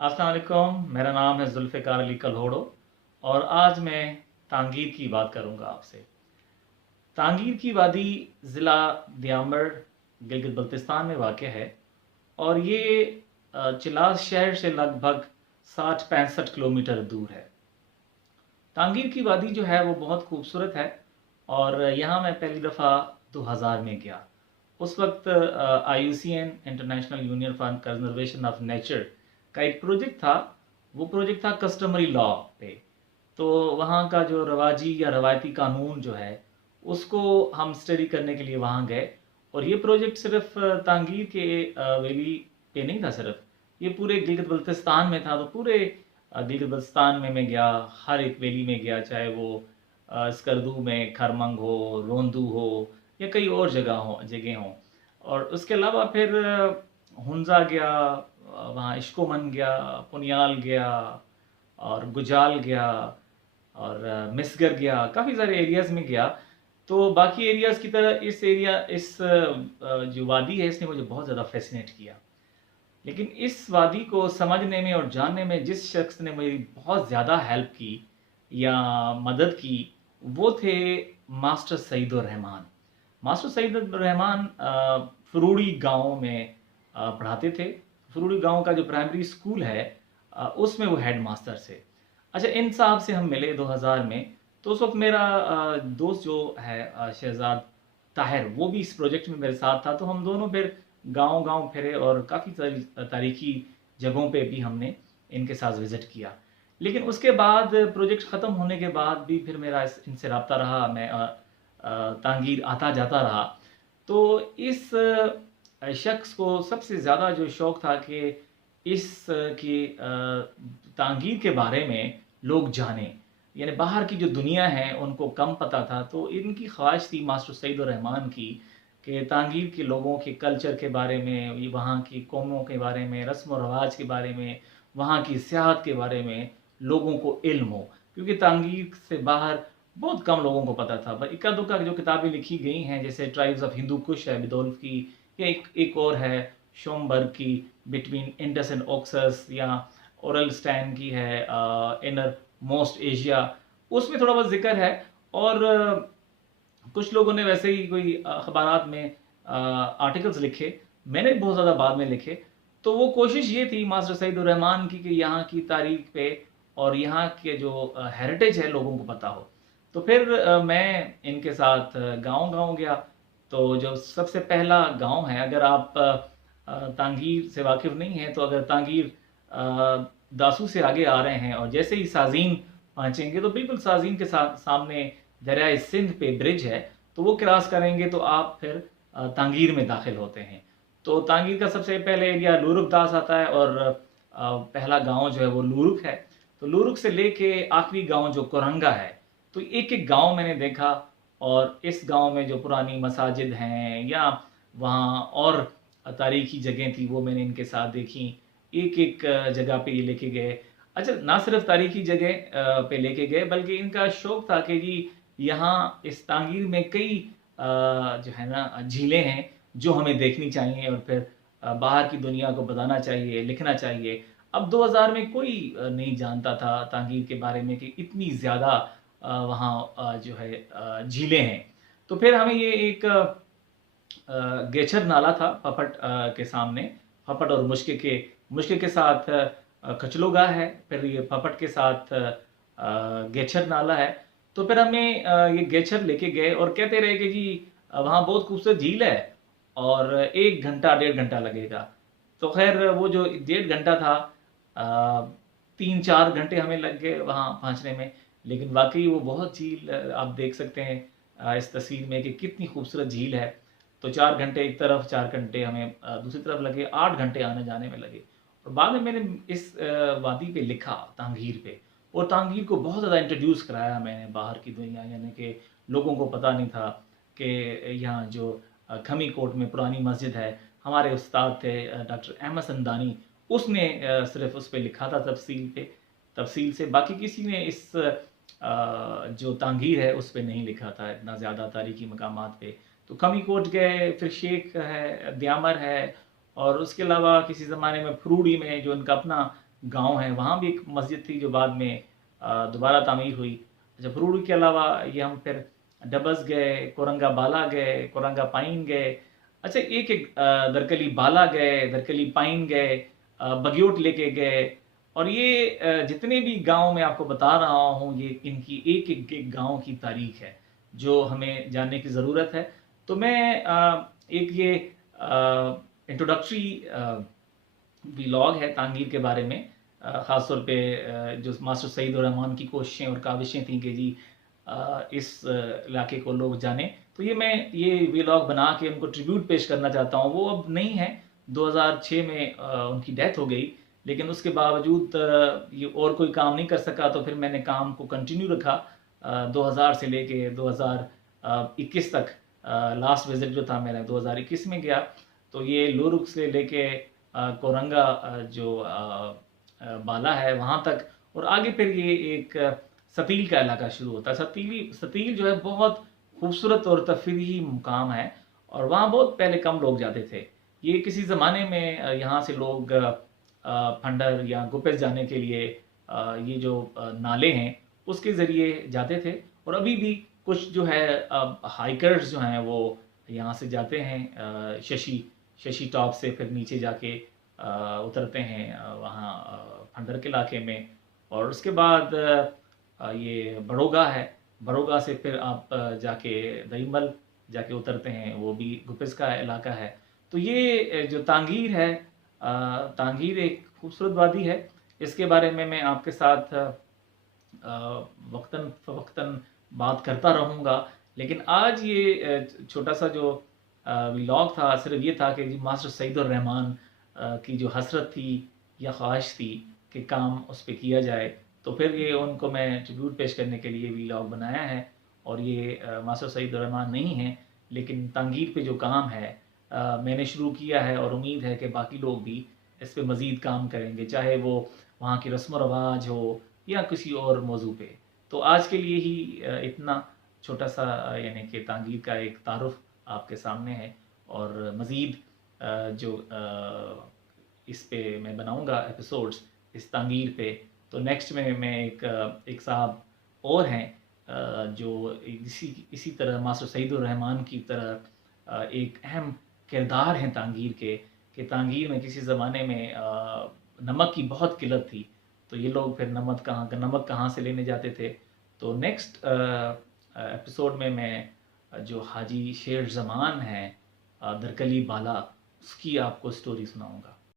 अस्सलाम वालेकुम। मेरा नाम है जुल्फ़िकार अली कल्होड़ो और आज मैं तांगीर की बात करूंगा आपसे। तांगीर की वादी ज़िला दियामर गिलगित बल्तिस्तान में वाक़ है और ये चिलास शहर से लगभग 60-65 किलोमीटर दूर है। तांगीर की वादी जो है वो बहुत खूबसूरत है और यहाँ मैं पहली दफ़ा 2000 में गया। उस वक्त IUCN international union for conservation of nature का एक प्रोजेक्ट था। वो प्रोजेक्ट था कस्टमरी लॉ पे। तो वहाँ का जो रवाजी या रवायती कानून जो है उसको हम स्टडी करने के लिए वहाँ गए। और ये प्रोजेक्ट सिर्फ तांगीर के वैली पे नहीं था, सिर्फ ये पूरे गिलगित बल्तिस्तान में था। तो पूरे गिलगित बल्तिस्तान में मैं गया, हर एक वैली में गया, चाहे वो स्कर्दू में खरमंग हो, रोंदू हो या कई और जगह हों। और उसके अलावा फिर हुंजा गया, वहाँ इश्कोमन गया, पुनियाल गया और गुजाल गया और मिसगर गया, काफ़ी सारे एरियाज़ में गया। तो बाकी एरियाज़ की तरह इस जो वादी है इसने मुझे बहुत ज़्यादा फैसिनेट किया। लेकिन इस वादी को समझने में और जानने में जिस शख्स ने मेरी बहुत ज़्यादा हेल्प की या मदद की वो थे मास्टर सईदुर रहमान। मास्टर सईदुर रहमान फरूड़ी गांव में पढ़ाते थे। फरूड़ी गांव का जो प्राइमरी स्कूल है उसमें वो हेड मास्टर थे। अच्छा, इन साहब से हम मिले 2000 में। तो उस वक्त मेरा दोस्त जो है शहजाद ताहिर, वो भी इस प्रोजेक्ट में मेरे साथ था। तो हम दोनों फिर गांव गांव फिरे और काफ़ी सारी तारीखी जगहों पे भी हमने इनके साथ विज़िट किया। लेकिन उसके बाद प्रोजेक्ट ख़त्म होने के बाद भी फिर मेरा इनसे रब्ता रहा। मैं तांगीर आता जाता रहा। तो इस शख्स को सबसे ज़्यादा जो शौक़ था कि इस की तांगीर के बारे में लोग जानें, यानी बाहर की जो दुनिया है उनको कम पता था। तो इनकी ख्वाहिश थी मास्टर सईदुर रहमान की कि तांगीर के लोगों के कल्चर के बारे में, वहाँ की कौमों के बारे में, रस्म व रवाज के बारे में, वहाँ की सियाहत के बारे में लोगों को इल्म हो। क्योंकि तांगीर से बाहर बहुत कम लोगों को पता था। पर इक्का दुक्का जो किताबें लिखी गई हैं, जैसे ट्राइब्स ऑफ हिंदू कुश है बिदोल्फ की, या एक और है शोमबर्ग की बिटवीन इंडस एंड ऑक्सस, या ओरल स्टैन की है इनर मोस्ट एशिया, उसमें थोड़ा बहुत जिक्र है। और कुछ लोगों ने वैसे ही कोई अखबारात में आर्टिकल्स लिखे, मैंने बहुत ज़्यादा बाद में लिखे। तो वो कोशिश ये थी मास्टर सईदुर रहमान की कि यहाँ की तारीख पे और यहाँ के जो हेरिटेज है लोगों को पता हो। तो फिर मैं इनके साथ गांव गांव गया। तो जो सबसे पहला गांव है, अगर आप तांगीर से वाकिफ़ नहीं हैं, तो अगर तांगीर दासू से आगे आ रहे हैं और जैसे ही साजीन पहुँचेंगे तो बिल्कुल साजीन के साथ सामने दरियाए सिंध पे ब्रिज है। तो वो क्रॉस करेंगे तो आप फिर तांगीर में दाखिल होते हैं। तो तांगीर का सबसे पहले एरिया लूरुक दास आता है और पहला गांव जो है वो लूरुक है। तो लूरुक से लेके आखिरी गांव जो कोरंगा है, तो एक एक गांव मैंने देखा। और इस गांव में जो पुरानी मसाजिद हैं या वहाँ और तारीखी जगह थी वो मैंने इनके साथ देखी। एक एक जगह पे ये लेके गए। अच्छा, ना सिर्फ तारीखी जगह पे लेके गए, बल्कि इनका शौक था कि जी यहाँ इस तांगीर में कई जो है ना झीलें हैं जो हमें देखनी चाहिए और फिर बाहर की दुनिया को बताना चाहिए, लिखना चाहिए। अब 2000 में कोई नहीं जानता था तांगीर के बारे में कि इतनी ज़्यादा वहाँ जो है झीलें हैं। तो फिर हमें ये एक गेचर नाला था पपट के सामने, पपट और मुश्के के साथ कचलोगा है, फिर ये पपट के साथ गेचर नाला है। तो फिर हमें ये गेचर लेके गए और कहते रहे कि जी वहाँ बहुत खूबसूरत झील है और 1 घंटा 1.5 घंटा लगेगा। तो खैर वो जो 1.5 घंटा था, 3-4 घंटे हमें लग गए वहाँ पहुँचने में। लेकिन वाकई वो बहुत झील आप देख सकते हैं इस तस्वीर में कि कितनी खूबसूरत झील है। तो 4 घंटे एक तरफ, 4 घंटे हमें दूसरी तरफ लगे, 8 घंटे आने जाने में लगे। और बाद में मैंने इस वादी पे लिखा तांगीर पे, और तांगीर को बहुत ज़्यादा इंट्रोड्यूस कराया मैंने बाहर की दुनिया, यानी कि लोगों को पता नहीं था कि यहाँ जो खमी कोट में पुरानी मस्जिद है, हमारे उस्ताद थे डॉक्टर अहमद संदानी, उसने सिर्फ उस पर लिखा था तफसील से। बाकी किसी ने इस जो तांगीर है उस पर नहीं लिखा था इतना ज़्यादा तारीखी मकामात पे। तो खमी कोट गए, फिर शेख है, द्यामर है, और उसके अलावा किसी ज़माने में फरूड़ी में जो उनका अपना गांव है, वहाँ भी एक मस्जिद थी जो बाद में दोबारा तामीर हुई। अच्छा, फरूड के अलावा ये हम फिर डबस गए, कोरंगा बाला गए, कोरंगा पाइन गए। अच्छा, एक एक दरकली बाला गए, दरकली पाइन गए, बग्योट लेके गए। और ये जितने भी गांव मैं आपको बता रहा हूँ, ये इनकी एक एक गांव की तारीख है जो हमें जानने की ज़रूरत है। तो मैं एक ये इंट्रोडक्टरी व्लॉग है तांगीर के बारे में, ख़ास तौर पे जो मास्टर सईद उर रहमान की कोशिशें और काविशें थी कि जी इस इलाके को लोग जाने, तो ये मैं ये व्लॉग बना के उनको ट्रिब्यूट पेश करना चाहता हूँ। वो अब नहीं है, 2006 में उनकी डेथ हो गई, लेकिन उसके बावजूद ये और कोई काम नहीं कर सका, तो फिर मैंने काम को कंटिन्यू रखा 2000 से लेके 2021 तक। लास्ट विजिट जो था मेरा 2021 में गया। तो ये लुरुक से लेके कोरंगा जो बाला है वहाँ तक, और आगे फिर ये एक सतील का इलाका शुरू होता है। सतील जो है बहुत खूबसूरत और तफरीही मुकाम है, और वहाँ बहुत पहले कम लोग जाते थे। ये किसी ज़माने में यहाँ से लोग फंडर या गुपेस जाने के लिए ये जो नाले हैं उसके ज़रिए जाते थे। और अभी भी कुछ जो है हाइकर्स जो हैं वो यहाँ से जाते हैं, शशि टॉप से फिर नीचे जाके उतरते हैं वहाँ फंडर के इलाके में। और उसके बाद ये बड़ोगा है, बड़ोगा से फिर आप जाके दईमल जाके उतरते हैं, वो भी गुपिस का इलाका है। तो ये जो तांगीर है, तांगीर एक खूबसूरत वादी है। इसके बारे में मैं आपके साथ वक्तन फ़वक्तन बात करता रहूँगा, लेकिन आज ये छोटा सा जो व्लॉग था सिर्फ ये था कि जी मास्टर सईद उर रहमान की जो हसरत थी या ख्वाहिश थी कि काम उस पर किया जाए, तो फिर ये उनको मैं ट्रिब्यूट पेश करने के लिए व्लॉग बनाया है। और ये मास्टर सईद उर रहमान नहीं है, लेकिन तांगीर पे जो काम है मैंने शुरू किया है, और उम्मीद है कि बाकी लोग भी इस पे मज़ीद काम करेंगे, चाहे वो वहाँ की रस्म व रवाज हो या किसी और मौजू पे। तो आज के लिए ही इतना छोटा सा यानी कि तांगीर का एक तारुफ आपके सामने है। और मज़ीद जो इस पे मैं बनाऊंगा एपिसोड्स इस तांगीर पे, तो नेक्स्ट में मैं एक साहब और हैं जो इसी तरह मास्टर सईद उर रहमान की तरह एक अहम किरदार हैं तांगीर के, कि तांगीर में किसी ज़माने में नमक की बहुत किल्लत थी, तो ये लोग फिर नमक कहाँ से लेने जाते थे। तो नेक्स्ट एपिसोड में मैं जो हाजी शेर ज़मान है दरकली बाला, उसकी आपको स्टोरी सुनाऊंगा।